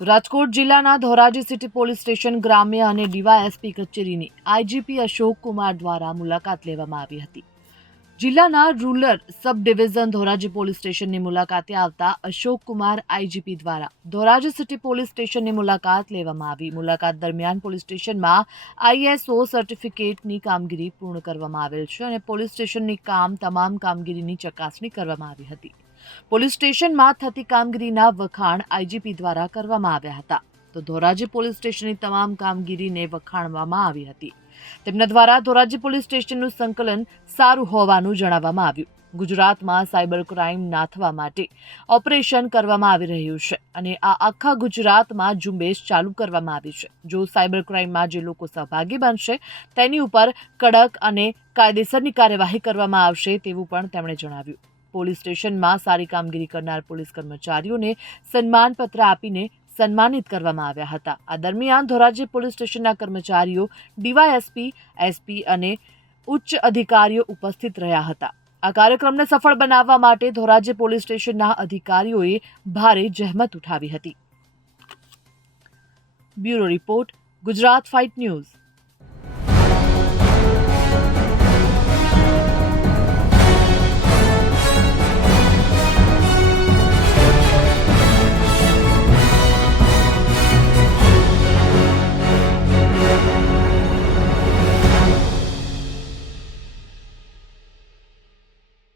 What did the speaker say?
રાજકોટ જિલ્લાના Dhoraji city police station ગ્રામ્ય અને ડીવાયએસપી કચેરીની આઈજીપી અશોક કુમાર દ્વારા મુલાકાત લેવામાં આવી હતી। જિલ્લાના રૂરલ સબ ડિવિઝન ધોરાજી પોલીસ સ્ટેશનની મુલાકાતે આવતા અશોક કુમાર આઈજીપી દ્વારા ધોરાજી સિટી પોલીસ સ્ટેશનની મુલાકાત લેવામાં આવી। મુલાકાત દરમિયાન પોલીસ સ્ટેશનમાં આઈએસઓ સર્ટિફિકેટની કામગીરી પૂર્ણ કરવામાં આવેલ છે અને પોલીસ સ્ટેશનની તમામ કામગીરીની ચકાસણી કરવામાં આવી હતી। પોલીસ સ્ટેશનમાં થતી કામગીરીના વખાણ આઈજીપી દ્વારા કરવામાં આવ્યા હતા, તો ધોરાજી પોલીસ સ્ટેશનની તમામ કામગીરીને વખાણવામાં આવી હતી। તેમના દ્વારા ધોરાજી પોલીસ સ્ટેશનનું સંકલન સારું હોવાનું જણાવવામાં આવ્યું। ગુજરાતમાં સાયબર ક્રાઇમ નાથવા માટે ઓપરેશન કરવામાં આવી રહ્યું છે અને આ આખા ગુજરાતમાં ઝુંબેશ ચાલુ કરવામાં આવી છે। જો સાયબર ક્રાઇમમાં જે લોકો સહભાગી બનશે તેની ઉપર કડક અને કાયદેસરની કાર્યવાહી કરવામાં આવશે તેવું પણ તેમણે જણાવ્યું। પોલીસ સ્ટેશનમાં સારી કામગીરી કરનાર પોલીસ કર્મચારીઓને સન્માનપત્ર આપીને સન્માનિત કરવામાં આવ્યા હતા। આ દરમિયાન ધોરાજી પોલીસ સ્ટેશનના કર્મચારીઓ, ડીવાયએસપી, એસપી અને ઉચ્ચ અધિકારીઓ ઉપસ્થિત રહ્યા હતા। આ કાર્યક્રમને સફળ બનાવવા માટે ધોરાજી પોલીસ સ્ટેશનના અધિકારીઓએ ભારે જહેમત ઉઠાવી હતી। Bureau report, Gujarat fight news.